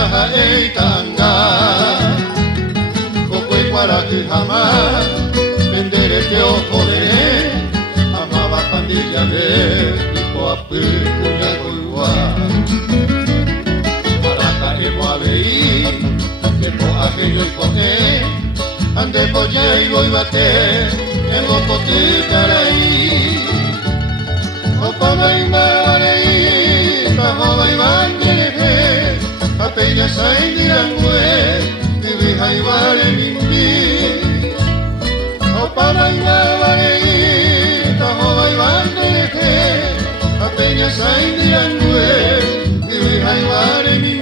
raja eitanga koygua que jamás venderé te ojo de amaba pandilla de tipo ape kuña koygua para emo abei que po aquello y coge ande polle y voy bate emo pote carai o para y marei tajo y bandere a Peña sai dirangüe y vija y vale mimbi o para y marei tajo y bandere a Peña sai dirangüe y vija y vale mimbi.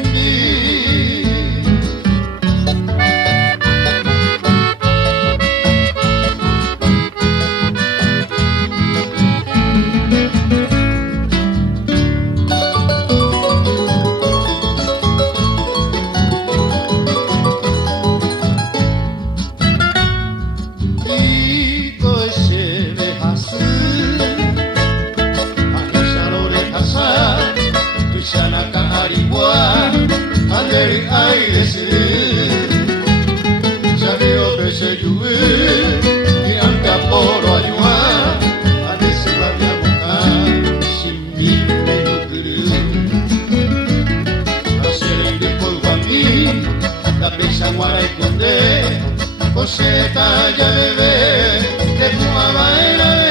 Coseta ya bebé, que tu mamá era